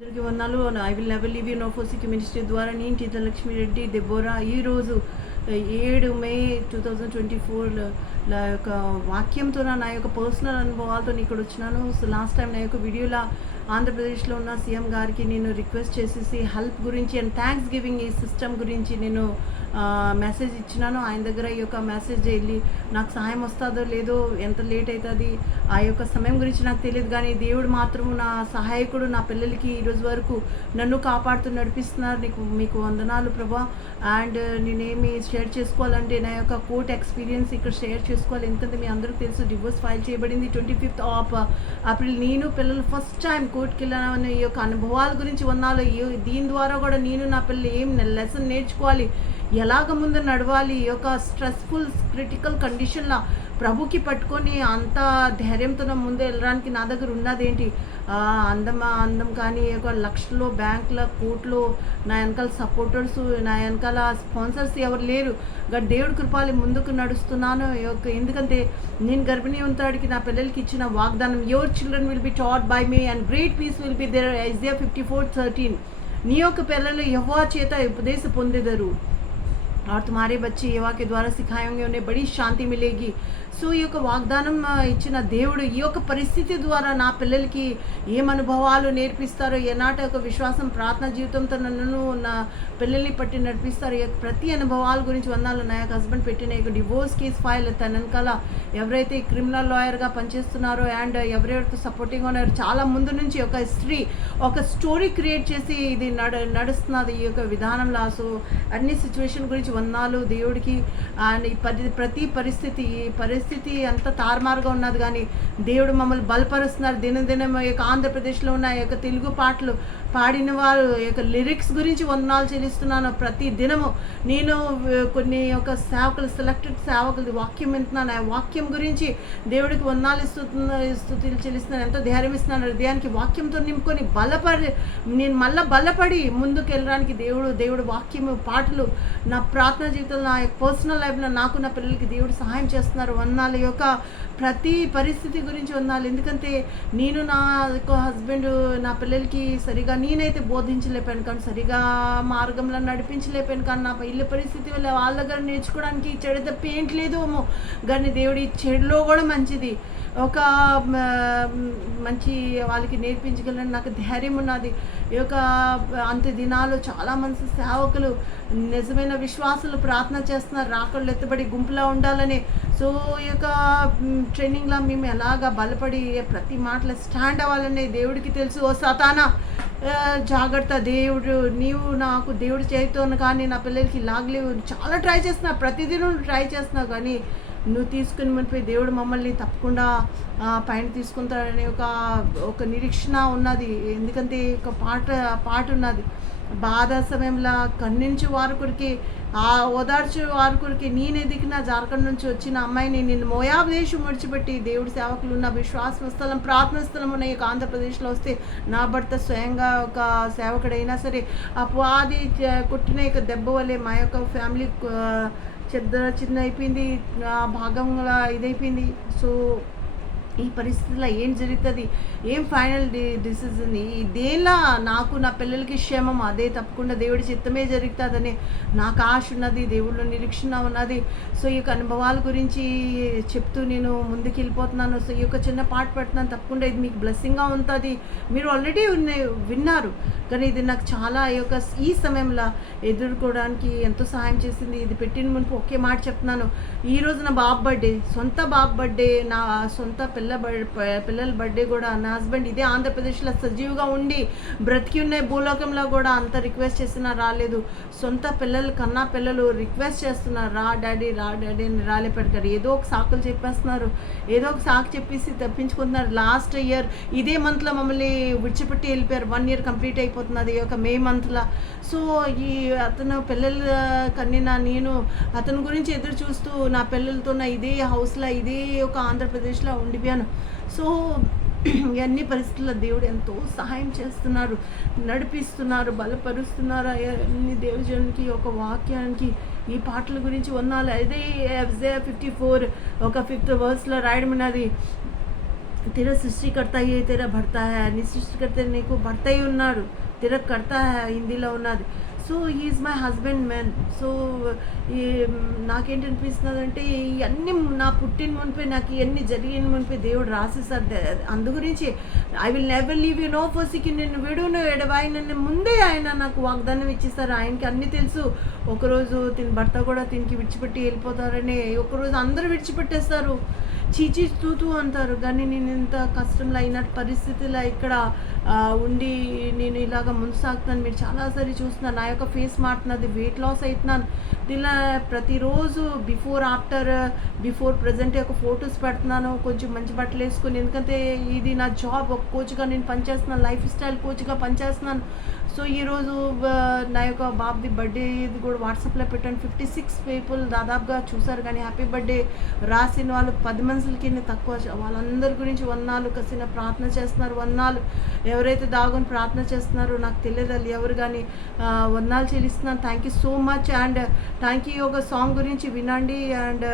అందరికీ వందనాలు. I will never leave you nor forsake ministry ద్వారా నేను టీచర్ రెడ్డి దెబోరా ఈరోజు 7 మే 2024 యొక్క వాక్యంతో నా యొక్క పర్సనల్ అనుభవాలతో ఇక్కడ వచ్చినాను. సో లాస్ట్ టైం నా యొక్క వీడియోలో ఆంధ్రప్రదేశ్లో ఉన్న సీఎం గారికి నేను రిక్వెస్ట్ చేసేసి హెల్ప్ గురించి అండ్ థ్యాంక్స్ గివింగ్ ఈ సిస్టమ్ గురించి నేను మెసేజ్ ఇచ్చినాను. ఆయన దగ్గర ఈ యొక్క మెసేజ్ వెళ్ళి నాకు సహాయం వస్తుందో లేదో, ఎంత లేట్ అవుతుంది ఆ యొక్క సమయం గురించి నాకు తెలియదు, కానీ దేవుడు మాత్రము నా సహాయకుడు, నా పిల్లలకి ఈరోజు వరకు నన్ను కాపాడుతూ నడిపిస్తున్నారు. మీకు వందనాలు ప్రభా. అండ్ నేనేమి షేర్ చేసుకోవాలంటే నా యొక్క కోర్ట్ ఎక్స్పీరియన్స్ ఇక్కడ షేర్ చేసుకోవాలి. ఎందుకంటే మీ అందరికీ తెలుసు డివోర్స్ ఫైల్ చేయబడింది 25th of April. నేను పిల్లలు ఫస్ట్ టైం కోర్టుకి వెళ్ళాను. ఈ యొక్క అనుభవాల గురించి వందాలు, దీని ద్వారా కూడా నేను నా పిల్లలు ఏం లెసన్ నేర్చుకోవాలి, ఎలాగ ముందు నడవాలి, ఈ యొక్క స్ట్రెస్ఫుల్ క్రిటికల్ కండిషన్లో ప్రభుకి పట్టుకొని అంత ధైర్యంతో ముందు వెళ్ళడానికి నా దగ్గర ఉన్నదేంటి, అందం కానీ ఒక లక్షల్లో బ్యాంకుల కోర్టులో నా వెనకాల సపోర్టర్స్, నా వెనకాల స్పాన్సర్స్ ఎవరు లేరు. బట్ దేవుడి కృపాలి ముందుకు నడుస్తున్నాను. ఎందుకంటే నేను గర్భిణీ ఉంటాడికి నా పిల్లలకి ఇచ్చిన వాగ్దానం, your children will be taught by me and great peace will be there. Isaiah 54:13. నీ యొక్క పిల్లలు యెహోవా చేత ఉపదేశం పొందెదరు और तुम्हारे बच्चे यहोवा के द्वारा सिखाए होंगे, उन्हें बड़ी शांति मिलेगी. సో ఈ యొక్క వాగ్దానం ఇచ్చిన దేవుడు ఈ యొక్క పరిస్థితి ద్వారా నా పిల్లలకి ఏం అనుభవాలు నేర్పిస్తారో, ఎనాట ఒక విశ్వాసం ప్రార్థన జీవితంతో నన్ను నా పిల్లల్ని పట్టి నడిపిస్తారు. ప్రతి అనుభవాల గురించి వందాలు. నా యొక్క హస్బెండ్ పెట్టిన యొక్క డివోర్స్ కేస్ ఫైల్ తన వెనకాల ఎవరైతే క్రిమినల్ లాయర్గా పనిచేస్తున్నారో అండ్ ఎవరెవరితో సపోర్టింగ్ ఉన్నారో చాలా ముందు నుంచి ఒక హిస్టరీ, ఒక స్టోరీ క్రియేట్ చేసి ఇది నడుస్తున్నది ఈ యొక్క విధానంలో. సో అన్ని సిచ్యువేషన్ గురించి వందాలు దేవుడికి. అండ్ ప్రతి పరిస్థితి అంత తారుమారుగా ఉన్నది, కానీ దేవుడు మమ్మల్ని బలపరుస్తున్నారు. దినదినం యొక్క ఆంధ్రప్రదేశ్లో ఉన్న యొక్క తెలుగు పాటలు పాడిన వారు యొక్క లిరిక్స్ గురించి వందనాలు చెల్లిస్తున్నాను. ప్రతి దినము నేను కొన్ని యొక్క సేవకులు, సెలెక్టెడ్ సేవకులు వాక్యం వింటున్నాను. ఆ వాక్యం గురించి దేవుడికి వందనాలు స్తుతులు చెల్లిస్తున్నాను. ఎంతో ధైర్యం ఇస్తున్నాను. హృదయానికి వాక్యంతో నింపుకొని నేను మళ్ళీ బలపడి ముందుకు వెళ్ళడానికి దేవుడు వాక్యము, పాటలు, నా ప్రార్థన జీవితంలో, నా పర్సనల్ లైఫ్లో నాకు నా పిల్లలకి దేవుడు సహాయం చేస్తున్నారు. వందనాలు యొక్క ప్రతి పరిస్థితి గురించి వందనాలు. ఎందుకంటే నేను నా యొక్క హస్బెండ్ నా పిల్లలకి సరిగా నేనైతే బోధించలేపాను, కానీ సరిగా మార్గంలో నడిపించలేపాను, కానీ నా ఇల్లు పరిస్థితి వల్ల వాళ్ళ దగ్గర నేర్చుకోవడానికి చెడు తప్ప ఏంటి లేదు, కానీ దేవుడి చెడులో కూడా మంచిది ఒక మంచి వాళ్ళకి నేర్పించగలని నాకు ధైర్యం ఉన్నది. ఈ యొక్క అంత్య దినాలు చాలామంది సేవకులు, నిజమైన విశ్వాసులు ప్రార్థన చేస్తున్నారు రాకళ్ళు ఎత్తబడి గుంపులో ఉండాలని. సో ఈ యొక్క ట్రైనింగ్లో మేము ఎలాగ బలపడి ప్రతి మాటలో స్టాండ్ అవ్వాలని దేవుడికి తెలుసు. ఓ సాతానా జాగ్రత్త, నీవు నాకు దేవుడి చేయుతోను, కానీ నా పిల్లలకి లాగలేవు. చాలా ట్రై చేస్తున్నా, ప్రతిదినం ట్రై చేస్తున్నావు, కానీ నువ్వు తీసుకుని మునిపోయి దేవుడు మమ్మల్ని తప్పకుండా పైన తీసుకుంటాడనే ఒక నిరీక్షణ ఉన్నది. ఎందుకంటే ఒక పాట ఉన్నది, బాధ సమయంలో కన్నించు వారికొరికి, ఆ ఓదార్చు వారికొరికి నేను ఎదిగిన జార్ఖండ్ నుంచి వచ్చిన అమ్మాయిని నేను మోయాబ్ దేశం విడిచిపెట్టి దేవుడి సేవకులు ఉన్న విశ్వాస స్థలం, ప్రార్థన స్థలం ఉన్న ఈ ఆంధ్రప్రదేశ్లో వస్తే నా భర్త స్వయంగా ఒక సేవకుడైనా సరే అపవాది కొట్టిన యొక్క దెబ్బ వల్లే మా యొక్క ఫ్యామిలీ చిన్న అయిపోయింది, భాగంగా ఇదైపోయింది. సో ఈ పరిస్థితిలో ఏం జరుగుతుంది, ఏం ఫైనల్ డిసిజన్, దేనిలా నాకు నా పిల్లలకి క్షేమం, అదే తప్పకుండా దేవుడి చిత్తమే జరుగుతుందని నాకు ఆశ ఉన్నది, దేవుళ్ళు నిరీక్షణ ఉన్నది. సో ఈ యొక్క అనుభవాల గురించి చెప్తూ నేను ముందుకు వెళ్ళిపోతున్నాను. సో ఈ యొక్క చిన్న పాట పెడుతున్నాను, తప్పకుండా ఇది మీకు బ్లెస్సింగ్గా ఉంటుంది. మీరు ఆల్రెడీ విన్నారు, కానీ ఇది నాకు చాలా ఈ సమయంలో ఎదుర్కోవడానికి ఎంతో సహాయం చేసింది. ఇది పెట్టిన మునుపు ఒకే మాట చెప్తున్నాను. ఈరోజు నా బాబు బర్త్డే, సొంత బాబు బర్త్డే, నా సొంత పిల్లల బర్త్డే కూడా నా హస్బెండ్ ఇదే ఆంధ్రప్రదేశ్లో సజీవుగా ఉండి బ్రతికి ఉన్న భూలోకంలో కూడా అంత రిక్వెస్ట్ చేసినా రాలేదు. సొంత కన్నా పిల్లలు రిక్వెస్ట్ చేస్తున్నారు, రా డాడీ అని రాలేపెడతారు. ఏదో ఒక సాకులు చెప్పేస్తున్నారు, ఏదో ఒక సాకు చెప్పేసి తప్పించుకుంటున్నారు. లాస్ట్ ఇయర్ ఇదే మంత్లో మమ్మల్ని విడిచిపెట్టి వెళ్ళిపోయారు. 1 year కంప్లీట్ అయిపోతున్నది ఈ యొక్క మే మంత్లో. సో అతను పిల్లలు కన్నా నేను అతని గురించి ఎదురు చూస్తూ నా పిల్లలతో ఇదే హౌస్లో ఇదే ఒక ఆంధ్రప్రదేశ్లో ఉండిపోయాను. సో అన్ని పరిస్థితుల్లో దేవుడు ఎంతో సహాయం చేస్తున్నారు, నడిపిస్తున్నారు, బలపరుస్తున్నారు. అన్ని దేవుజనునికి ఒక వాక్యానికి ఈ పాటల గురించి వందాలి. అదే Isaiah 54 ఒక 5th verse రాయడం ఉన్నది. तेरा సృష్టికర్త ఏ तेरा భర్త है నీ సృష్టికర్త నీకు భర్త అయి ఉన్నాడు तेरा కర్త है హిందీలో ఉన్నది. So he is my husband man. So ఈ నాకేంటి అనిపిస్తుంది అంటే ఇవన్నీ నా పుట్టిన మునిపే నాకు ఇవన్నీ జరిగిన మునిపే దేవుడు రాసేసారు. అందు గురించి I will never leave you nor ఫోర్సికి నిన్ను విడును ఎడబాయి నన్ను ముందే ఆయన నాకు వాగ్దానం ఇచ్చేస్తారు. ఆయనకి అన్నీ తెలుసు. ఒకరోజు తిని భర్త కూడా తినికి విడిచిపెట్టి వెళ్ళిపోతారని, ఒకరోజు అందరూ విడిచిపెట్టేస్తారు, చీచీ తూతూ అంటారు. కానీ నేను ఇంత కష్టంలో అయిన పరిస్థితిలో ఇక్కడ ఉండి నేను ఇలాగ ముందు సాగుతాను. మీరు చాలాసారి చూస్తున్నాను, నా యొక్క ఫేస్ మారుతున్నది, వెయిట్ లాస్ అవుతున్నాను. ఇలా ప్రతిరోజు బిఫోర్ ప్రజెంట్ యొక్క ఫొటోస్ పెడుతున్నాను, కొంచెం మంచి బట్టలు వేసుకొని. ఎందుకంటే ఇది నా జాబ్, ఒక కోచ్గా నేను పనిచేస్తున్నాను, లైఫ్ స్టైల్ కోచ్గా పనిచేస్తున్నాను. సో ఈరోజు నా యొక్క బాబుది బర్త్డే ఇది కూడా వాట్సాప్లో పెట్టాను. 56 పీపుల్ దాదాపుగా చూసారు. కానీ హ్యాపీ బర్త్డే రాసిన వాళ్ళు 10 మనుషులకి తక్కువ. వాళ్ళందరి గురించి వందనాలు. కసిన ప్రార్థన చేస్తున్నారు, వందనాలు. ఎవరైతే దాగుని ప్రార్థన చేస్తున్నారో నాకు తెలియదు వాళ్ళు ఎవరు, కానీ వందనాలు చెల్లిస్తున్నాను. Thank you so much. And thank you. ఒక సాంగ్ గురించి వినండి. అండ్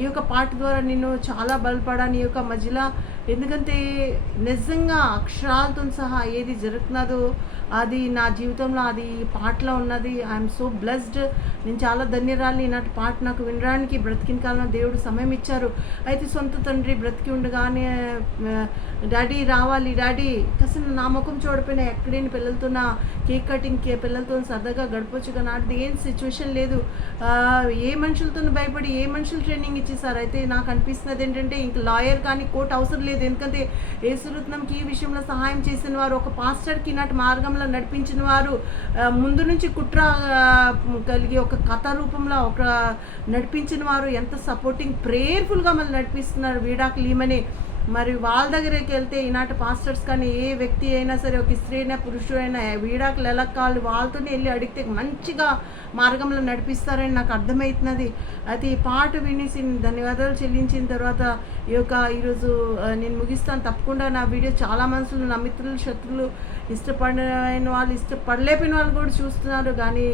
ఈ యొక్క పాట ద్వారా నేను చాలా బలపడాను ఈ యొక్క మధ్యలో. ఎందుకంటే నిజంగా అక్షరాలతో సహా ఏది జరుగుతున్నదో అది నా జీవితంలో అది పాటలో ఉన్నది. I'm so blessed. నేను చాలా ధన్యరాలు. ఈనాటి పాట నాకు వినడానికి బ్రతికిన కాలంలో దేవుడు సమయం ఇచ్చారు. అయితే సొంత తండ్రి బ్రతికి ఉండగానే డాడీ రావాలి, డాడీ కసిన నా ముఖం చూడపోయినా ఎక్కడైనా పిల్లలతో నా కేక్ కటింగ్ పిల్లలతో సరదాగా గడపచ్చు. కానీ నాటిది ఏం సిచ్యువేషన్ లేదు. ఏ మనుషులతో భయపడి ఏ మనుషులు ట్రైనింగ్ ఇచ్చేసారు. అయితే నాకు అనిపిస్తున్నది ఏంటంటే ఇంక లాయర్ కానీ కోర్టు అవసరం లేదు. ఎందుకంటే యేసురత్నంకి ఈ విషయంలో సహాయం చేసిన వారు, ఒక పాస్టర్కి నాటి మార్గంలో నడిపించిన వారు, ముందు నుంచి కుట్ర కలిగి ఒక కథ రూపంలో ఒక నడిపించిన వారు, ఎంత సపోర్టింగ్ ప్రేయర్ఫుల్గా మళ్ళీ నడిపిస్తున్నారు వీడాకులు ఈమని. మరి వాళ్ళ దగ్గరికి వెళ్తే ఈనాటి పాస్టర్స్ కానీ ఏ వ్యక్తి అయినా సరే, ఒక స్త్రీ అయినా పురుషుడు అయినా వీడాకులు ఎలా కావాలి వాళ్ళతోనే వెళ్ళి అడిగితే మంచిగా మార్గంలో నడిపిస్తారని నాకు అర్థమవుతున్నది. అయితే ఈ పాట వినేసి ధన్యవాదాలు చెల్లించిన తర్వాత ఈరోజు నేను ముగిస్తాను. తప్పకుండా నా వీడియో చాలా మనుషులు, నా మిత్రులు, శత్రులు, ఇష్టపడిన వాళ్ళు, ఇష్టపడలేపిన వాళ్ళు కూడా చూస్తున్నారు. కానీ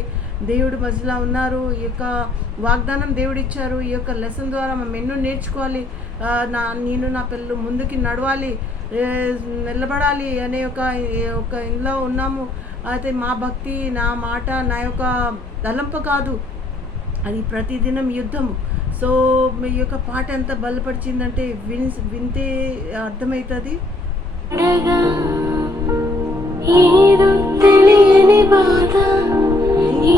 దేవుడు మధ్యలో ఉన్నారు. ఈ యొక్క వాగ్దానం దేవుడు ఇచ్చారు. ఈ యొక్క లెసన్ ద్వారా మనం ఎన్నో నేర్చుకోవాలి. నేను నా పిల్లలు ముందుకి నడవాలి, నిలబడాలి అనే ఒక ఇందులో ఉన్నాము. అయితే మా భక్తి, నా మాట, నా యొక్క తలంపు కాదు, అది ప్రతిదినం యుద్ధము. సో మీ యొక్క పాట ఎంత బలపరిచిందంటే వింటే అర్థమవుతుంది. ఏదో తెలియని బాధ,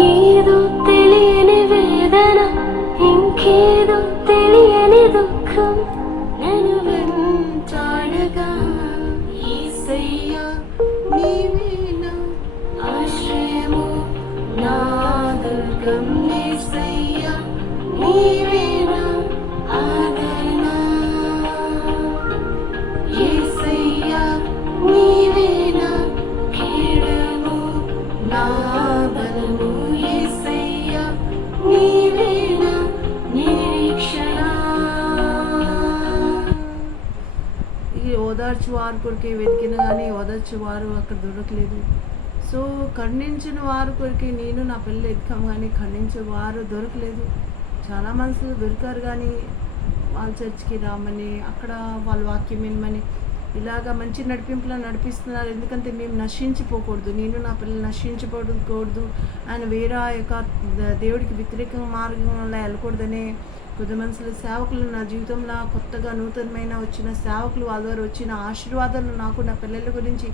ఏదో తెలియని వేదన, ఇంకేదో తెలియని దుఃఖం నన్ను వెంటాడగా. యేసయ్యా నీవేనా ఆశ్రయము, నా దుర్గం. యేసయ్యా నీవేనా ఆదరణ. యేసయ్యా నీవేనా కీడము, నా బలము. యేసయ్యా నీవేనా నిరీక్షణ. ఈ ఓదార్చువారు కొరికి వెతికిన కానీ ఓదార్చువారు అక్కడ దొరకలేదు. సో ఖండించిన వారు కొరికి నేను నా పిల్లలు ఎదుకాము, కానీ ఖండించే వారు దొరకలేదు. చాలా మనుషులు దొరికారు, కానీ వాళ్ళ చర్చికి రామని, అక్కడ వాళ్ళ వాక్యం వినమని, ఇలాగ మంచి నడిపింపులో నడిపిస్తున్నారు. ఎందుకంటే మేము నశించిపోకూడదు, నేను నా పిల్లలు నశించకూడదు అని వేరే యొక్క దేవుడికి వ్యతిరేక మార్గంలో వెళ్ళకూడదనే కొద్ది మనుషులు సేవకులు నా జీవితంలో కొత్తగా నూతనమైన వచ్చిన సేవకులు, వాళ్ళ ద్వారా వచ్చిన ఆశీర్వాదాలు నాకు నా పిల్లల గురించి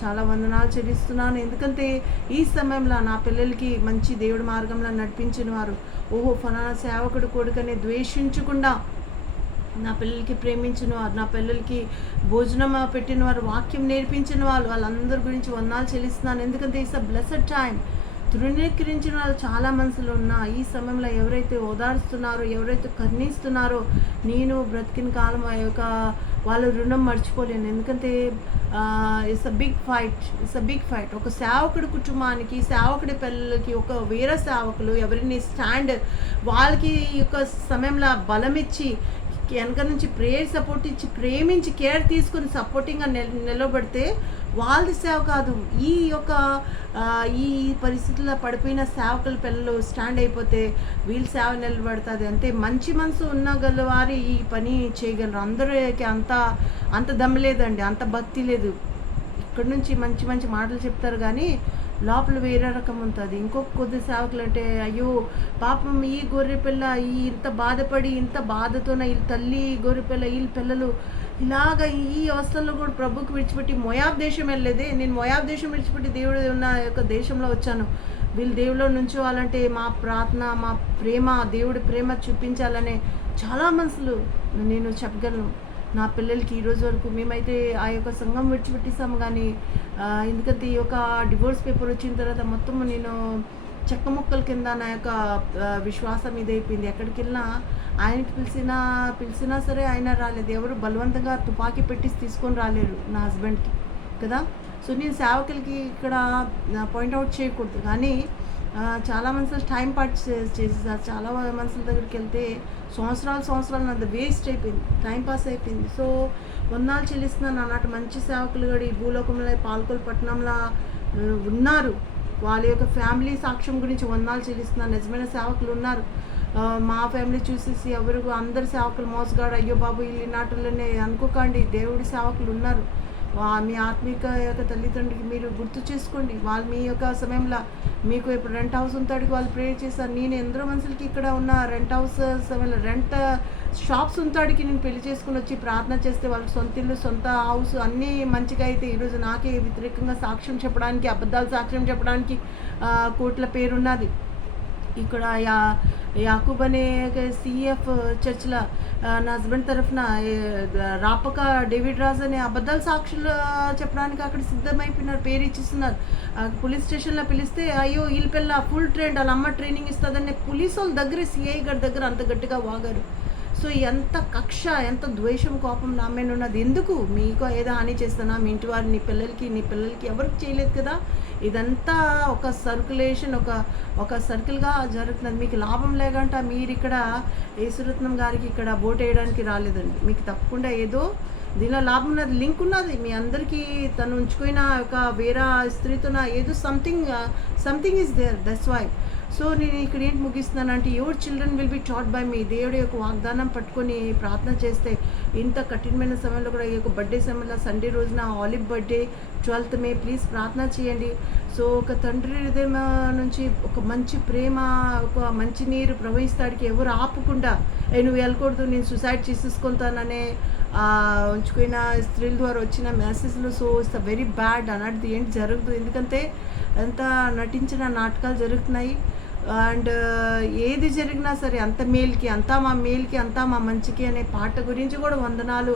చాలా వందనాలు చెల్లిస్తున్నాను. ఎందుకంటే ఈ సమయంలో నా పిల్లలకి మంచి దేవుడి మార్గంలో నడిపించిన వారు, ఓహో ఫలానా సేవకుడు కొడుకనే ద్వేషించకుండా నా పిల్లలకి ప్రేమించిన వారు, నా పిల్లలకి భోజనం పెట్టిన వారు, వాక్యం నేర్పించిన వాళ్ళు, వాళ్ళందరి గురించి వందనాలు చెల్లిస్తున్నాను. ఎందుకంటే ఇట్స్ అ బ్లెస్డ్ టైం. తృణీకరించిన వాళ్ళు చాలా మనుషులు ఉన్నా ఈ సమయంలో ఎవరైతే ఓదారుస్తున్నారో, ఎవరైతే కరుణిస్తున్నారో, నేను బ్రతికిన కాలం ఆ యొక్క వాళ్ళ రుణం మర్చిపోలేను. ఎందుకంటే ఇట్స్ అ బిగ్ ఫైట్. ఒక సేవకుడి కుటుంబానికి, సేవకుడి పిల్లలకి, ఒక వేరే సేవకులు ఎవరిని స్టాండ్ వాళ్ళకి ఈ యొక్క సమయంలో బలం ఇచ్చి, వెనక నుంచి ప్రేయర్ సపోర్ట్ ఇచ్చి, ప్రేమించి, కేర్ తీసుకుని సపోర్టింగ్గా నిలబడితే వాళ్ళది సేవ కాదు. ఈ యొక్క ఈ పరిస్థితుల్లో పడిపోయిన సేవకుల పిల్లలు స్టాండ్ అయిపోతే వీళ్ళు సేవ నిలబడుతుంది. అంతే మంచి మనసు ఉన్నగల వారు ఈ పని చేయగలరు. అందరికి అంత దమ్ము లేదండి, అంత భక్తి లేదు. ఇక్కడ నుంచి మంచి మంచి మాటలు చెప్తారు కానీ లోపల వేరే రకం ఉంటుంది. ఇంకొక కొద్ది సేవకులు అంటే అయ్యో పాపం ఈ గొర్రెపిల్ల ఇంత బాధపడి ఇంత బాధతోన వీళ్ళ తల్లి గొర్రెపిల్ల వీళ్ళ పిల్లలు ఇలాగ ఈ అవస్థల్లో కూడా ప్రభుకి విడిచిపెట్టి మొయాబ్ దేశం వెళ్ళలేదే. నేను మొయాబ్ దేశం విడిచిపెట్టి దేవుడు ఉన్న యొక్క దేశంలో వచ్చాను. వీళ్ళు దేవుళ్ళో నుంచోవాలంటే మా ప్రార్థన, మా ప్రేమ, దేవుడి ప్రేమ చూపించాలనే చాలా మనసులు నేను చెప్పగలను. నా పిల్లలకి ఈరోజు వరకు మేమైతే ఆ యొక్క సంఘం విడిచిపెట్టేసాము కానీ ఎందుకంటే ఈ యొక్క డివోర్స్ పేపర్ వచ్చిన తర్వాత మొత్తం నేను చెక్క ముక్కల కింద నా యొక్క విశ్వాసం ఇదైపోయింది. ఎక్కడికి వెళ్ళినా ఆయనకి పిలిచినా సరే ఆయన రాలేదు. ఎవరు బలవంతంగా తుపాకీ పెట్టి తీసుకొని రాలేరు నా హస్బెండ్కి కదా. సో నేను సేవకులకి ఇక్కడ పాయింట్అవుట్ చేయకూడదు కానీ చాలా మనుషులు టైం పాస్ చేసేసారు. చాలా మనుషుల దగ్గరికి వెళ్తే సంవత్సరాలు నాది వేస్ట్ అయిపోయింది, టైం పాస్ అయిపోయింది. సో వందనాలు చెల్లిస్తున్నాను. అన్నట్టు మంచి సేవకులు కూడా ఈ భూలోకంలో పాల్కొల్ పట్టణంలో ఉన్నారు. వాళ్ళ యొక్క ఫ్యామిలీ సాక్ష్యం గురించి వందనాలు చెల్లిస్తున్నాను. నిజమైన సేవకులు ఉన్నారు. మా ఫ్యామిలీ చూసేసి అందరు సేవకులు మోసగాడు అయ్యో బాబు ఇల్లు నాటులనే అనుకోకండి. దేవుడి సేవకులు ఉన్నారు. మీ ఆత్మిక యొక్క తల్లిదండ్రులకి మీరు గుర్తు చేసుకోండి. వాళ్ళు మీ యొక్క సమయంలో మీకు ఇప్పుడు రెంట్ హౌస్ ఉంటాడికి వాళ్ళు ప్రేయర్ చేశారు. నేను ఎందరో మనుషులకి ఇక్కడ ఉన్న రెంట్ హౌస్ సమయంలో రెంట్ షాప్స్ ఉంటాడికి నేను పెళ్లి చేసుకుని వచ్చి ప్రార్థన చేస్తే వాళ్ళకి సొంత ఇల్లు, సొంత హౌస్ అన్నీ మంచిగా అయితే ఈరోజు నాకే వ్యతిరేకంగా సాక్ష్యం చెప్పడానికి, అబద్ధాలు సాక్ష్యం చెప్పడానికి కోట్ల పేరున్నది. ఇక్కడ యాకూబ్ అనే సిఎఫ్ చర్చ్లో నా హస్బెండ్ తరఫున రాపక డేవిడ్ రాజ్ అనే అబద్ధాలు సాక్షులు చెప్పడానికి అక్కడ సిద్ధమైపోయినారు, పేరు ఇచ్చిస్తున్నారు. పోలీస్ స్టేషన్లో పిలిస్తే అయ్యో వీళ్ళ పిల్ల ఫుల్ ట్రైన్ వాళ్ళ అమ్మ ట్రైనింగ్ ఇస్తుందని పోలీసు వాళ్ళ దగ్గర సిఐ గారి దగ్గర అంత గట్టిగా వాగారు. సో ఎంత కక్ష, ఎంత ద్వేషం, కోపం నా మీద ఉన్నది. ఎందుకు మీకు ఏదో హాని చేస్తానా? మీ ఇంటి వారు నీ పిల్లలకి ఎవరికి చేయలేదు కదా. ఇదంతా ఒక సర్క్యులేషన్, ఒక సర్కిల్గా జరుగుతున్నది. మీకు లాభం లేకంట మీరు ఇక్కడ యేసురత్నం గారికి ఇక్కడ ఓటు వేయడానికి రాలేదండి. మీకు తప్పకుండా ఏదో దీనిలో లాభం ఉన్నది, లింక్ ఉన్నది. మీ అందరికీ తను ఉంచుకున్న ఒక వేరే స్త్రీతో ఏదో something is there, that's why. So నేను ఇక్కడ ఏంటి ముగిస్తున్నానంటే your children will be taught by me. దేవుడి యొక్క వాగ్దానం పట్టుకొని ప్రార్థన చేస్తే ఇంత కఠినమైన సమయంలో కూడా ఈ యొక్క బర్త్డే సమయంలో సండే రోజున olive birthday 12th may please ప్రార్థన చేయండి. సో ఒక తండ్రి హృదయం నుంచి ఒక మంచి ప్రేమ, ఒక మంచి నీరు ప్రవహిస్తాడికి ఎవరు ఆపకుండా నువ్వు వెళ్ళకూడదు, నేను సూసైడ్ చేసేసుకుంటాననే ఉంచుకున్న స్త్రీల ద్వారా వచ్చిన మెసేజ్లు. సో ఇట్స్ వెరీ బ్యాడ్ అన్నది ఏంటి జరుగుతుంది. ఎందుకంటే అంత నటించిన నాటకాలు జరుగుతున్నాయి. అండ్ ఏది జరిగినా సరే అంత మేల్కి, అంతా మా మేల్కి, అంతా మా మంచికి అనే పాట గురించి కూడా వందనాలు